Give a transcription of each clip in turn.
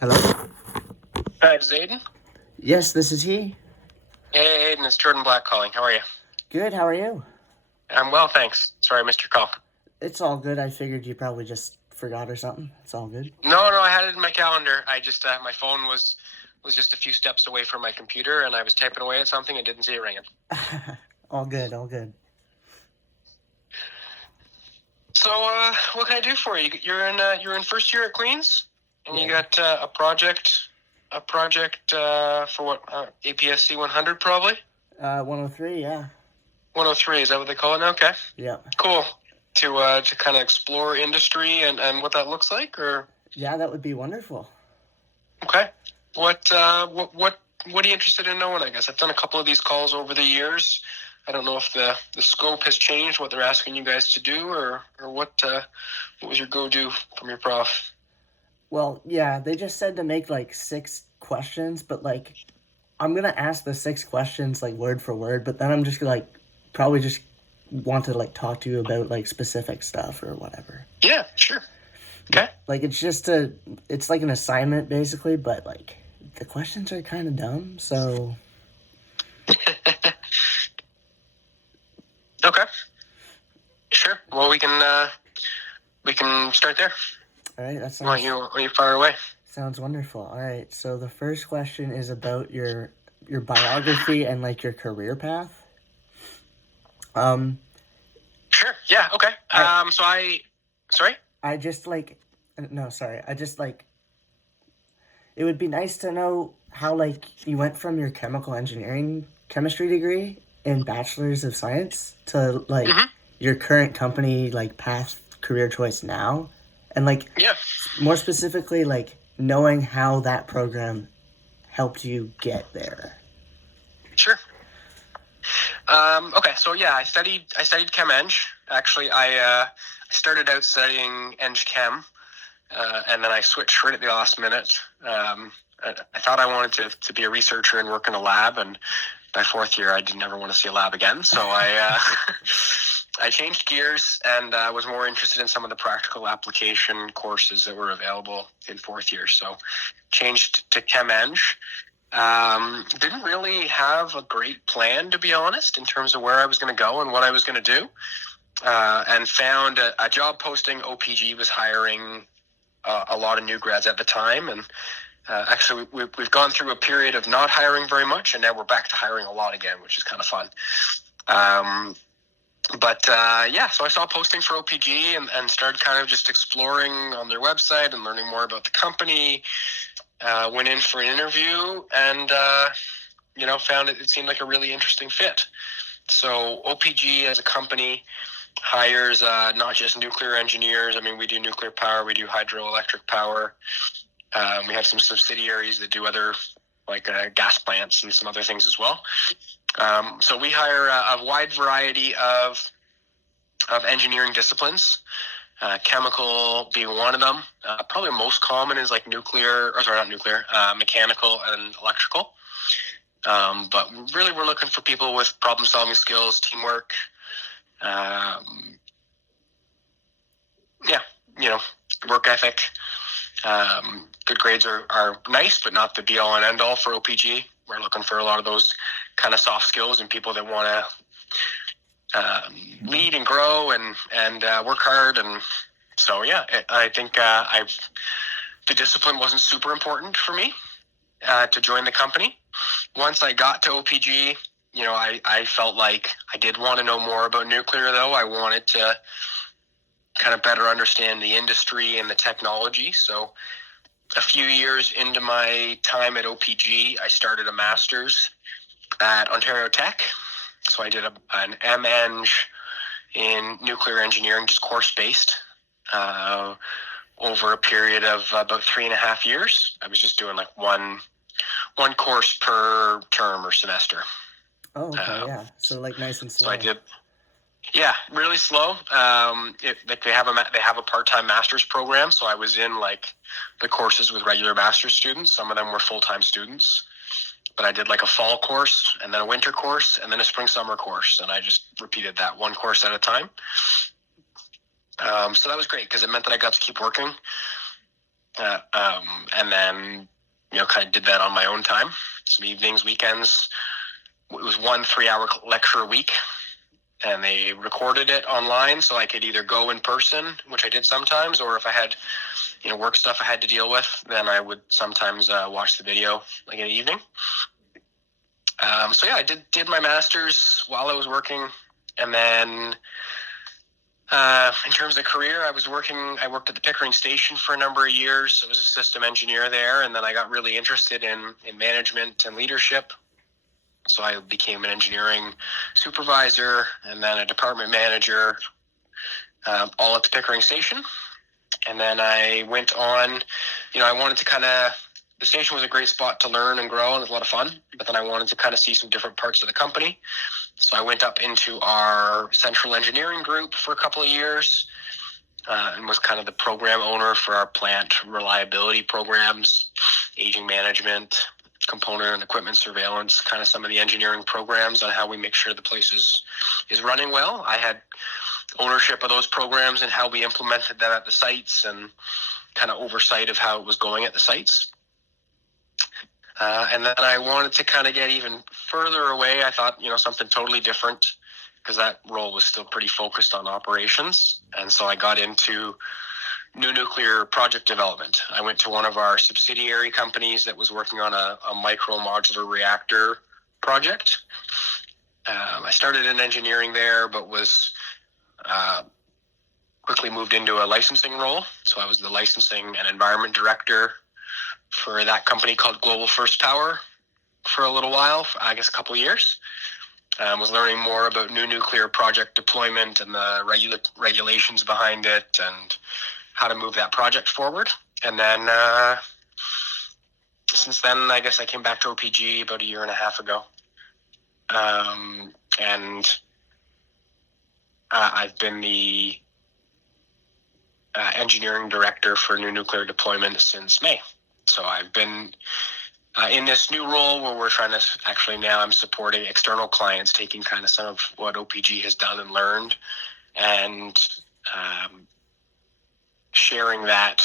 Hello? Hi, this is Aiden. Yes, this is he. Hey, Aiden, it's Jordan Black calling. How are you? Good, how are you? I'm well, thanks. Sorry I missed your call. It's all good. I figured you probably just forgot or something. It's all good. No, I had it in my calendar. I just my phone was just a few steps away from my computer, and I was typing away at something and didn't see it ringing. All good, all good. So, what can I do for you? You're in first year at Queens, and you Yeah. got a project for what APSC 100 probably 103, yeah. 103. Is that what they call it now? Okay, Yeah. cool. To kind of explore industry and what that looks like, or Yeah, that would be wonderful. okay. What are you interested in knowing? I guess I've done a couple of these calls over the years. I don't know if the scope has changed, what they're asking you guys to do, or what was your go-do from your prof? Well, yeah, they just said to make like 6 questions, but like I'm gonna ask the 6 questions like word for word, but then I'm just gonna like probably just want to like talk to you about like specific stuff or whatever. Yeah, sure. Yeah. Okay. Like it's like an assignment basically, but like the questions are kind of dumb, so Okay. Sure. Well, we can start there. all right, that Why sounds don't you fire away? sounds wonderful. All right, so the first question is about your biography and like your career path. Um, Sure. Yeah. Okay. I Sorry. I just like no, sorry. I just like it would be nice to know how like you went from your chemical engineering chemistry degree in bachelor's of science to like Mm-hmm. your current company like path career choice now, and like Yeah. more specifically like knowing how that program helped you get there. Sure. Okay, so yeah, I studied chem eng. Actually, I started out studying eng chem, and then I switched right at the last minute. I thought I wanted to be a researcher and work in a lab, and by fourth year, I didn't ever want to see a lab again. So I changed gears and was more interested in some of the practical application courses that were available in fourth year. So changed to chem eng. Didn't really have a great plan, to be honest, in terms of where I was going to go and what I was going to do. And found a job posting. OPG was hiring a lot of new grads at the time. And actually, we've gone through a period of not hiring very much, and now we're back to hiring a lot again, which is kind of fun. Yeah, so I saw postings for OPG and started kind of just exploring on their website and learning more about the company. Went in for an interview and found it seemed like a really interesting fit. So OPG as a company hires not just nuclear engineers. I mean, we do nuclear power, we do hydroelectric power. We have some subsidiaries that do other like gas plants and some other things as well. So we hire a wide variety of engineering disciplines. Chemical being one of them. Probably most common is like mechanical and electrical. But really we're looking for people with problem-solving skills, teamwork. Work ethic. Good grades are nice, but not the be-all and end-all for OPG. We're looking for a lot of those kind of soft skills and people that want to lead and grow and work hard. And so, yeah, I think the discipline wasn't super important for me to join the company. Once I got to OPG, I felt like I did want to know more about nuclear, though. I wanted to kind of better understand the industry and the technology. So a few years into my time at OPG, I started a master's at Ontario Tech. So I did an MEng in nuclear engineering, just course-based, over a period of about 3.5 years. I was just doing like one course per term or semester. Oh, okay, yeah. So like nice and slow. So I did, yeah, really slow. They have a part-time master's program, so I was in like the courses with regular master's students. Some of them were full-time students. But I did like a fall course and then a winter course and then a spring-summer course. And I just repeated that one course at a time. So that was great because it meant that I got to keep working. And then, kind of did that on my own time. Some evenings, weekends. It was 1 3-hour lecture a week, and they recorded it online, so I could either go in person, which I did sometimes, or if I had, work stuff I had to deal with, then I would sometimes watch the video like in the evening. So yeah, I did my master's while I was working, and then in terms of career, I worked at the Pickering Station for a number of years. I was a system engineer there, and then I got really interested in management and leadership. So I became an engineering supervisor and then a department manager, all at the Pickering Station. And then I went on, I wanted to the station was a great spot to learn and grow, and it was a lot of fun. But then I wanted to kind of see some different parts of the company. So I went up into our central engineering group for a couple of years, and was kind of the program owner for our plant reliability programs, aging management, component and equipment surveillance, kind of some of the engineering programs on how we make sure the place is running well. I had ownership of those programs and how we implemented them at the sites, and kind of oversight of how it was going at the sites. And then I wanted to kind of get even further away. I thought, something totally different, because that role was still pretty focused on operations. And so I got into new nuclear project development. I went to one of our subsidiary companies that was working on a micro modular reactor project. I started in engineering there, but was quickly moved into a licensing role. So I was the licensing and environment director for that company called Global First Power for a little while, I guess a couple of years. Was learning more about new nuclear project deployment and the regulations behind it, and how to move that project forward. And then since then, I guess I came back to OPG about 1.5 years ago. And I've been the engineering director for new nuclear deployment since May. So I've been in this new role where we're trying to now I'm supporting external clients, taking kind of some of what OPG has done and learned, and sharing that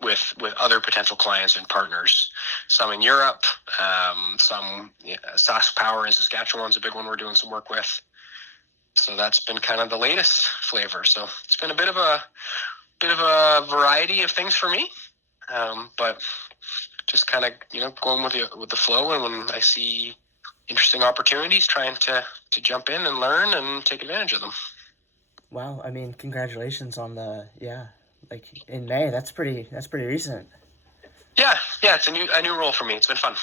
with other potential clients and partners. Some in Europe, some Sask Power in Saskatchewan's a big one we're doing some work with. So that's been kind of the latest flavor. So it's been a bit of a variety of things for me, but just kind of going with the flow, and when I see interesting opportunities, trying to jump in and learn and take advantage of them. Wow, I mean, congratulations on like in May. That's pretty recent. Yeah, it's a new role for me. It's been fun.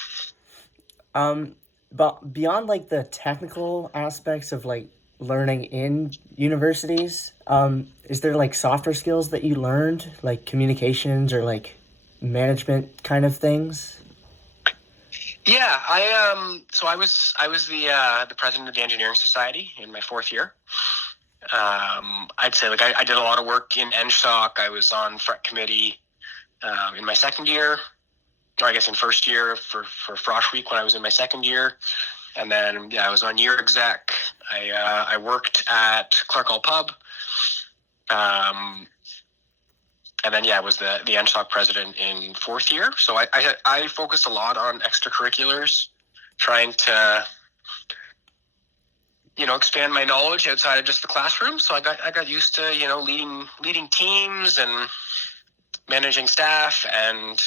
But beyond like the technical aspects of like learning in universities, is there like softer skills that you learned, like communications or like management kind of things? Yeah, I was the president of the Engineering Society in my 4th year. I'd say I did a lot of work in NSOC. I was on FREC committee in my 2nd year, or I guess in 1st year for Frosh Week when I was in my 2nd year. And then, I was on year exec. I worked at Clark Hall Pub. And then, I was the NSOC president in 4th year. So I focused a lot on extracurriculars, trying to expand my knowledge outside of just the classroom. So I got used to, leading teams and managing staff and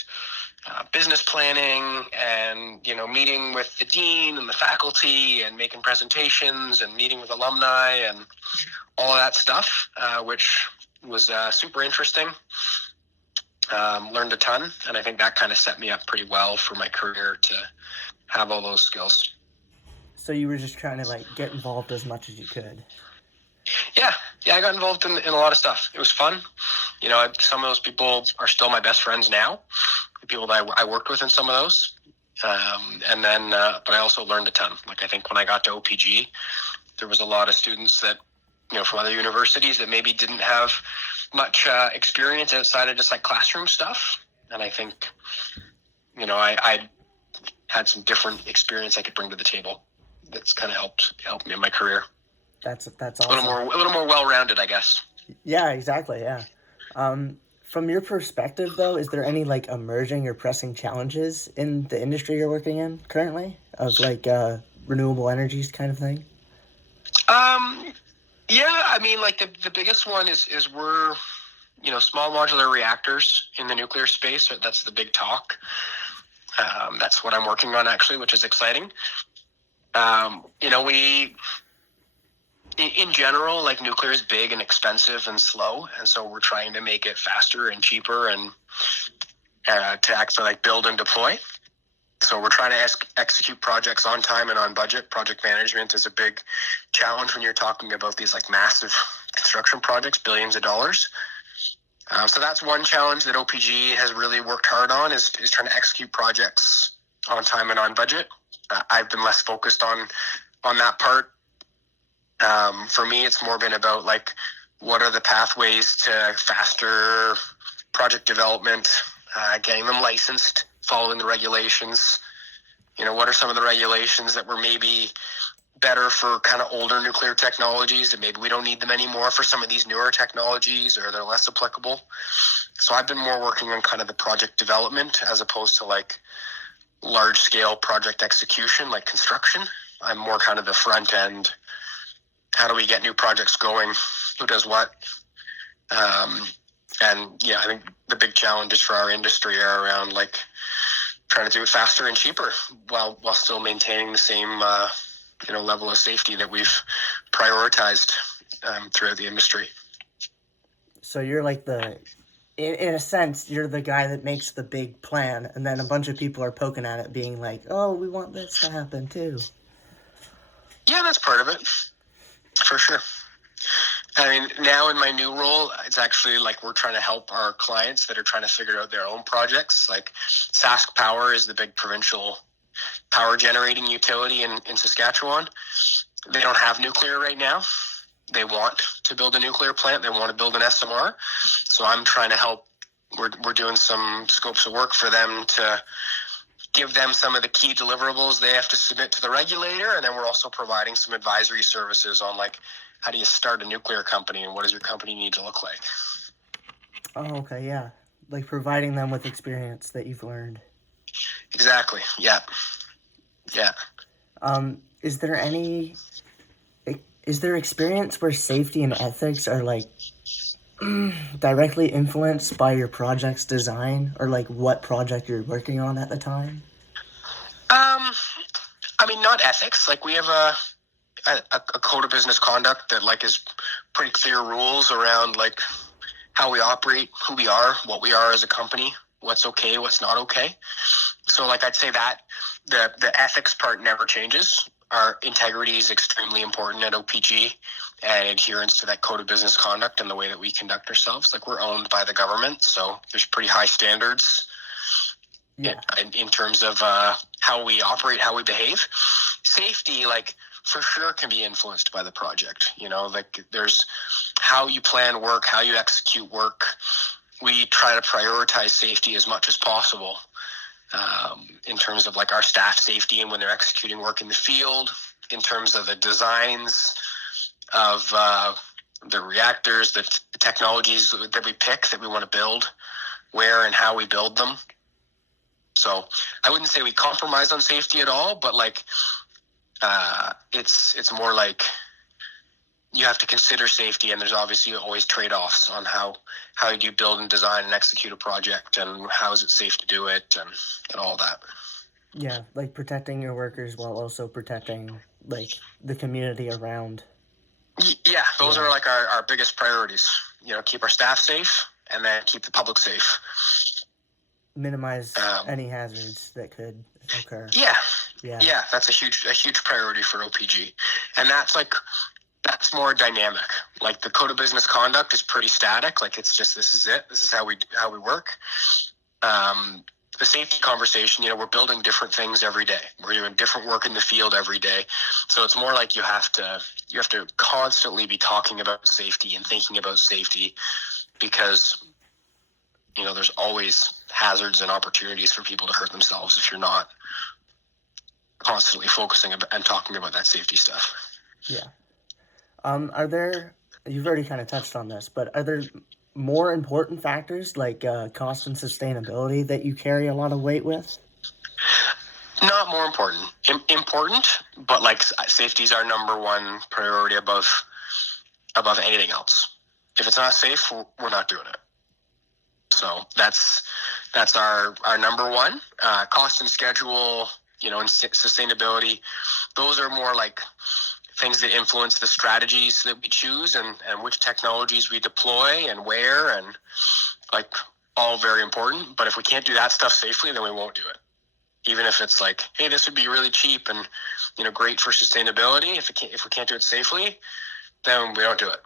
business planning and, meeting with the dean and the faculty and making presentations and meeting with alumni and all of that stuff, which was super interesting. Learned a ton. And I think that kind of set me up pretty well for my career to have all those skills. So you were just trying to like get involved as much as you could. Yeah, I got involved in a lot of stuff. It was fun. Some of those people are still my best friends now, the people that I worked with in some of those. And then, but I also learned a ton. Like I think when I got to OPG, there was a lot of students that, from other universities that maybe didn't have much experience outside of just like classroom stuff. And I think, I had some different experience I could bring to the table. That's kind of helped me in my career. That's awesome. A little more well-rounded, I guess. Yeah, exactly. Yeah. From your perspective, though, is there any like emerging or pressing challenges in the industry you're working in currently of like renewable energies kind of thing? Um, yeah, I mean, like the biggest one is we're small modular reactors in the nuclear space. That's the big talk. That's what I'm working on actually, which is exciting. We in general, like nuclear is big and expensive and slow, and so we're trying to make it faster and cheaper and to actually like build and deploy. So we're trying to execute projects on time and on budget. Project management is a big challenge when you're talking about these like massive construction projects, billions of dollars. So that's one challenge that OPG has really worked hard on is trying to execute projects on time and on budget. I've been less focused on that part. For me, it's more been about like what are the pathways to faster project development, getting them licensed, following the regulations. What are some of the regulations that were maybe better for kind of older nuclear technologies and maybe we don't need them anymore for some of these newer technologies or they're less applicable. So I've been more working on kind of the project development as opposed to like large scale project execution like construction. I'm more kind of the front end. How do we get new projects going? Who does what? And I think the big challenges for our industry are around like trying to do it faster and cheaper while still maintaining the same level of safety that we've prioritized throughout the industry. So you're like in a sense, you're the guy that makes the big plan, and then a bunch of people are poking at it, being like, "Oh, we want this to happen too." Yeah, that's part of it, for sure. I mean, now in my new role, it's actually like we're trying to help our clients that are trying to figure out their own projects. Like Sask Power is the big provincial power generating utility in Saskatchewan. They don't have nuclear right now. They want to build a nuclear plant. They want to build an SMR. So I'm trying to help. We're doing some scopes of work for them to give them some of the key deliverables they have to submit to the regulator. And then we're also providing some advisory services on like, how do you start a nuclear company and what does your company need to look like? Oh, okay, yeah. Like providing them with experience that you've learned. Exactly. Yeah. Yeah. Is there experience where safety and ethics are like directly influenced by your project's design or like what project you're working on at the time? I mean, not ethics. Like we have a code of business conduct that like is pretty clear rules around like how we operate, who we are, what we are as a company, what's okay, what's not okay. So like I'd say that the ethics part never changes. Our integrity is extremely important at OPG and adherence to that code of business conduct and the way that we conduct ourselves. Like we're owned by the government, so there's pretty high standards in terms of how we operate, how we behave. Safety, like for sure can be influenced by the project. Like there's how you plan work, how you execute work. We try to prioritize safety as much as possible in terms of like our staff safety and when they're executing work in the field, in terms of the designs of the reactors, the technologies that we pick that we want to build, where and how we build them. So I wouldn't say we compromise on safety at all, but like it's more like you have to consider safety, and there's obviously always trade-offs on how you build and design and execute a project, and how is it safe to do it, and all that. Yeah, like protecting your workers while also protecting like the community around. Yeah, those are like our biggest priorities. Keep our staff safe, and then keep the public safe. Minimize any hazards that could occur. Yeah, that's a huge priority for OPG, and that's more dynamic. Like the code of business conduct is pretty static. Like it's just this is it. This is how we work. The safety conversation, we're building different things every day. We're doing different work in the field every day. So it's more like you have to constantly be talking about safety and thinking about safety because there's always hazards and opportunities for people to hurt themselves if you're not constantly focusing and talking about that safety stuff. Yeah. You've already kind of touched on this, but are there more important factors like cost and sustainability that you carry a lot of weight with? Not more important. Important, but like safety is our number one priority above anything else. If it's not safe, we're not doing it. So that's our number one. Cost and schedule, and sustainability. Those are more like things that influence the strategies that we choose and which technologies we deploy and where, and like all very important. But if we can't do that stuff safely, then we won't do it. Even if it's like, hey, this would be really cheap and great for sustainability. If we can't do it safely, then we don't do it.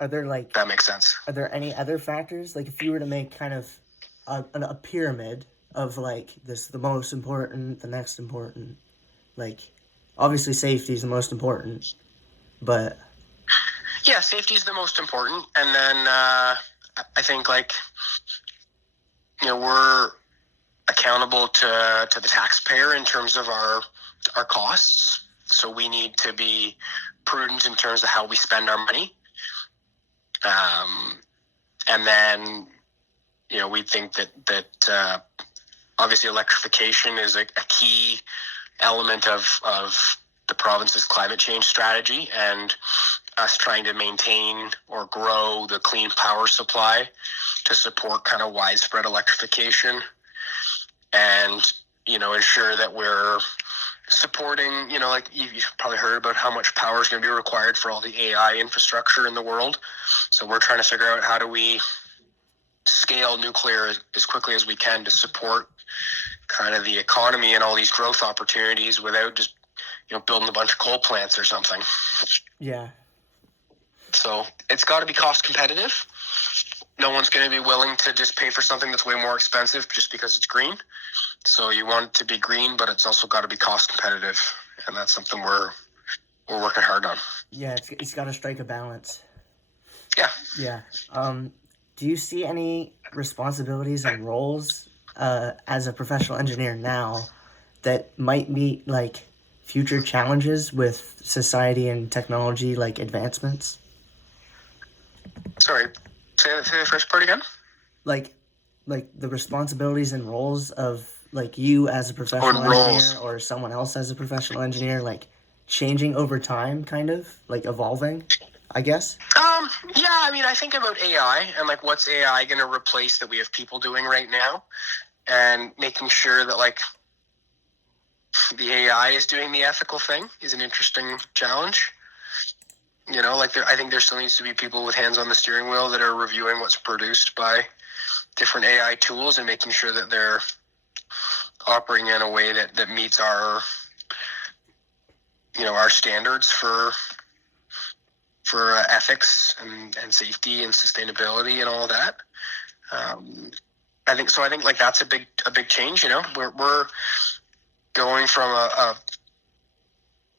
Are there that makes sense? Are there any other factors? Like if you were to make kind of a pyramid of like this, the most important, the next important, like obviously safety is the most important, but yeah, safety is the most important, and then I think like we're accountable to the taxpayer in terms of our costs, so we need to be prudent in terms of how we spend our money. And then we think that obviously electrification is a key element of the province's climate change strategy, and us trying to maintain or grow the clean power supply to support kind of widespread electrification, and ensure that we're supporting, like you've probably heard about how much power is going to be required for all the AI infrastructure in the world. So we're trying to figure out how do we scale nuclear as quickly as we can to support kind of the economy and all these growth opportunities without just building a bunch of coal plants or something. Yeah. So it's got to be cost competitive. No one's going to be willing to just pay for something that's way more expensive just because it's green. So you want it to be green, but it's also got to be cost competitive, and that's something we're working hard on. Yeah, it's got to strike a balance. Yeah. Yeah. Do you see any responsibilities and roles as a professional engineer now that might meet like future challenges with society and technology, like advancements? Sorry, say the first part again. Like the responsibilities and roles of like you as a professional engineer or someone else as a professional engineer, like changing over time, kind of like evolving, I guess. Yeah, I mean, I think about AI and like what's AI going to replace that we have people doing right now, and making sure that like the AI is doing the ethical thing is an interesting challenge. I think there still needs to be people with hands on the steering wheel that are reviewing what's produced by different AI tools and making sure that they're operating in a way that meets our standards for ethics and safety and sustainability and all of that. I think like that's a big change. We're going from a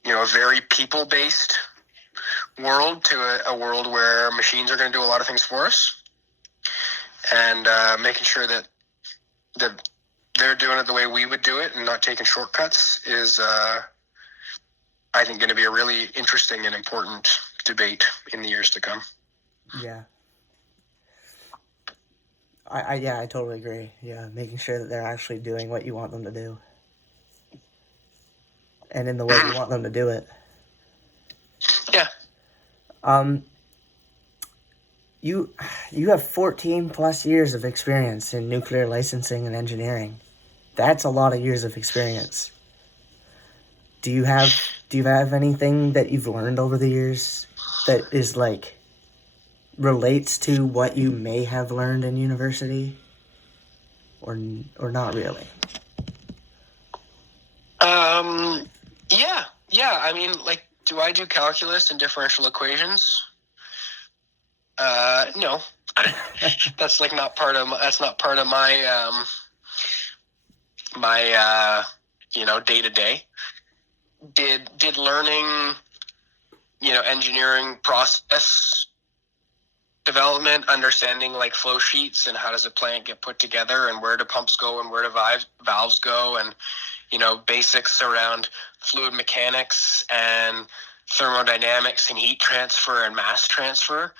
very people-based world to a world where machines are going to do a lot of things for us, and making sure that they're doing it the way we would do it and not taking shortcuts is I think going to be a really interesting and important debate in the years to come. Yeah. I totally agree. Yeah, making sure that they're actually doing what you want them to do, and in the way you want them to do it. Yeah. You have 14 plus years of experience in nuclear licensing and engineering. That's a lot of years of experience. Do you have anything that you've learned over the years that is like relates to what you may have learned in university, or not really? Yeah. I mean, like, do I do calculus and differential equations? No. That's like not part of my my day to day. Did learning engineering process development, understanding like flow sheets and how does a plant get put together and where do pumps go and where do valves go, and basics around fluid mechanics and thermodynamics and heat transfer and mass transfer.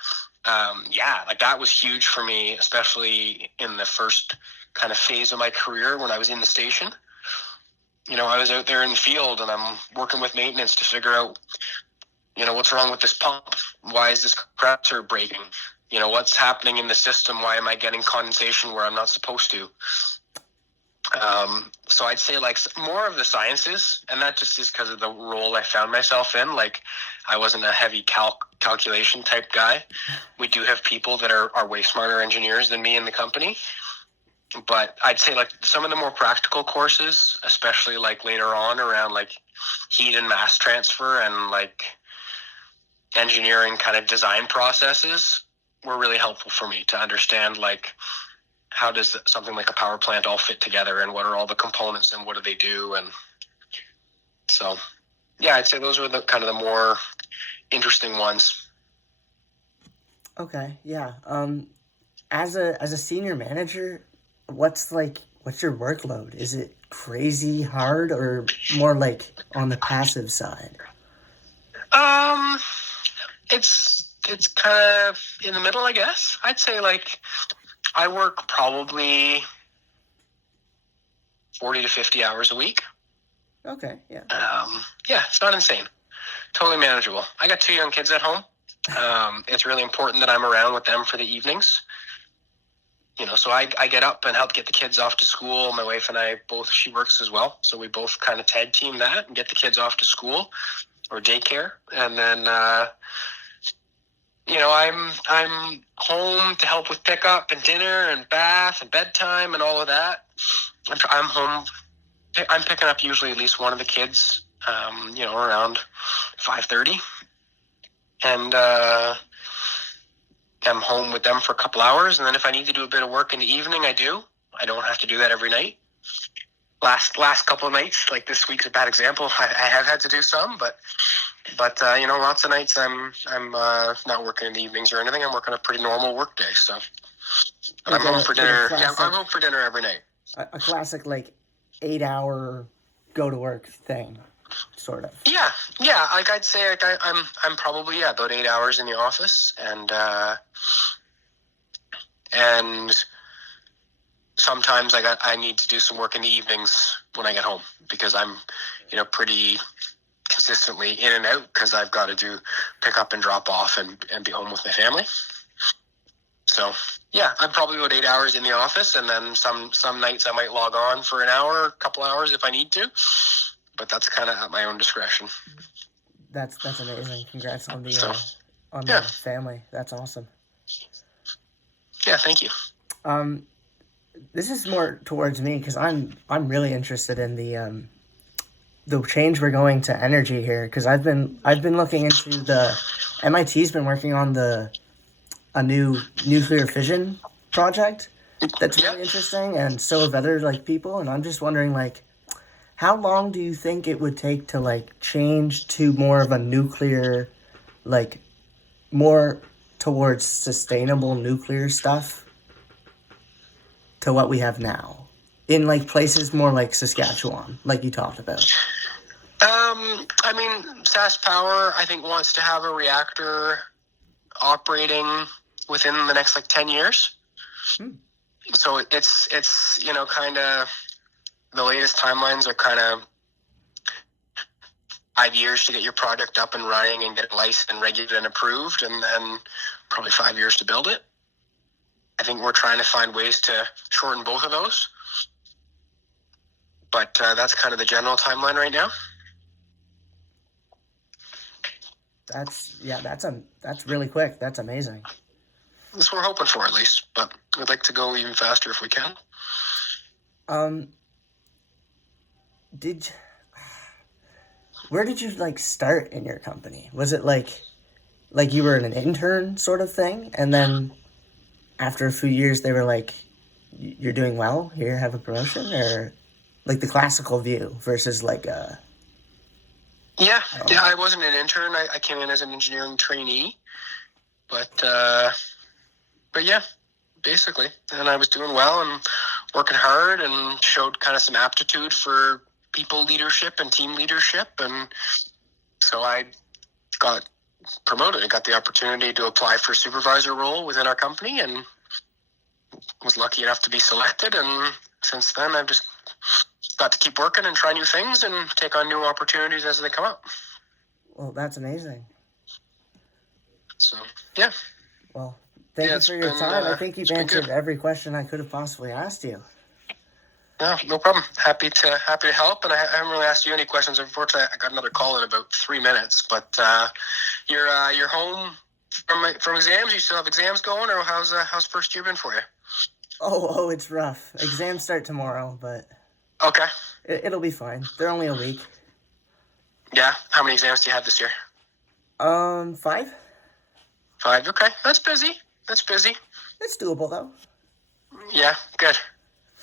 yeah, like that was huge for me, especially in the first kind of phase of my career when I was in the station. I was out there in the field and I'm working with maintenance to figure out, what's wrong with this pump? Why is this compressor breaking? What's happening in the system? Why am I getting condensation where I'm not supposed to? So I'd say like more of the sciences, and that just is because of the role I found myself in. Like I wasn't a heavy calculation type guy. We do have people that are way smarter engineers than me in the company. But I'd say like some of the more practical courses, especially like later on around like heat and mass transfer and like engineering kind of design processes were really helpful for me to understand like how does something like a power plant all fit together and what are all the components and what do they do. And so, yeah, I'd say those were the kind of the more interesting ones. Okay, yeah. As a senior manager, what's your workload? Is it crazy hard or more like on the passive side? It's kind of in the middle, I guess. I'd say like I work probably 40 to 50 hours a week. Okay, yeah. Yeah, it's not insane. Totally manageable. I got 2 young kids at home. It's really important that I'm around with them for the evenings. So I get up and help get the kids off to school. My wife and I she works as well. So we both kind of tag team that and get the kids off to school or daycare. And then, I'm home to help with pickup and dinner and bath and bedtime and all of that. I'm home. I'm picking up usually at least one of the kids, around 5:30, and I'm home with them for a couple hours. And then if I need to do a bit of work in the evening, I do. I don't have to do that every night. Last couple of nights, like this week's a bad example. I have had to do some, but lots of nights I'm not working in the evenings or anything. I'm working a pretty normal work day. So, but I'm home for dinner. Yeah, I'm home for dinner every night. A classic like 8-hour go to work thing, sort of. Yeah. Like I'd say, like I'm probably about 8 hours in the office, and sometimes I need to do some work in the evenings when I get home because I'm pretty consistently in and out because I've got to do pick up and drop off and be home with my family. So yeah, I'm probably about 8 hours in the office, and then some nights I might log on for an hour, a couple hours if I need to, but that's kind of at my own discretion. That's amazing. Congrats on the family. That's awesome. Yeah, thank you. This is more towards me because I'm really interested in the change we're going to energy here because I've been looking into the MIT's been working on a new nuclear fission project that's really interesting, and so have other like people, and I'm just wondering like how long do you think it would take to like change to more of a nuclear, like more towards sustainable nuclear stuff to what we have now in like places more like Saskatchewan, like you talked about? I mean, SaskPower, I think, wants to have a reactor operating within the next like 10 years. So it's kind of the latest timelines are kind of 5 years to get your project up and running and get it licensed and regulated and approved, and then probably 5 years to build it. I think we're trying to find ways to shorten both of those, but that's kind of the general timeline right now. That's really quick. That's amazing. That's what we're hoping for, at least, but we'd like to go even faster if we can. Where did you like start in your company? Was it like you were an intern sort of thing, and then after a few years they were like, you're doing well, here, have a promotion, or like the classical view versus like a... Yeah, I wasn't an intern. I came in as an engineering trainee, but yeah, basically. And I was doing well and working hard and showed kind of some aptitude for people leadership and team leadership. And so I got promoted. I got the opportunity to apply for a supervisor role within our company and was lucky enough to be selected. And since then, I've just got to keep working and try new things and take on new opportunities as they come up. Well, that's amazing. So, yeah. Well, thank you for your time. I think you've answered every question I could have possibly asked you. Yeah, no problem. Happy to help. And I haven't really asked you any questions. Unfortunately, I got another call in about 3 minutes. But you're home from exams. You still have exams going, or how's first year been for you? Oh, it's rough. Exams start tomorrow, but okay, it'll be fine. They're only a week. Yeah. How many exams do you have this year? 5. 5. Okay, that's busy. It's doable though. Yeah, good.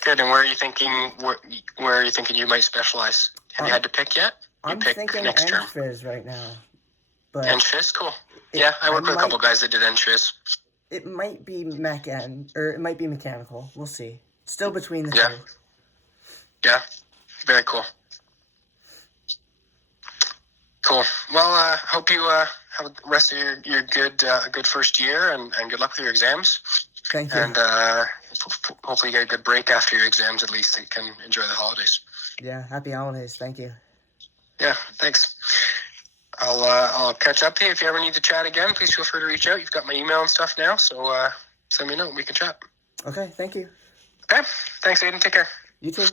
And where are you thinking? Where are you thinking you might specialize? Have you had to pick yet? I'm thinking Eng-Phys right now. But Eng-Phys, cool. Yeah, I work with a couple guys that did Eng-Phys. It might be or it might be mechanical. We'll see. Still between the two. Yeah, very cool. Cool. Well, hope you have the rest of your good first year and good luck with your exams. Thank you. And hopefully you get a good break after your exams at least and can enjoy the holidays. Yeah, happy holidays. Thank you. Yeah, thanks. I'll catch up to you. If you ever need to chat again, please feel free to reach out. You've got my email and stuff now, so send me a note and we can chat. Okay, thank you. Okay, thanks, Aiden. Take care. You too.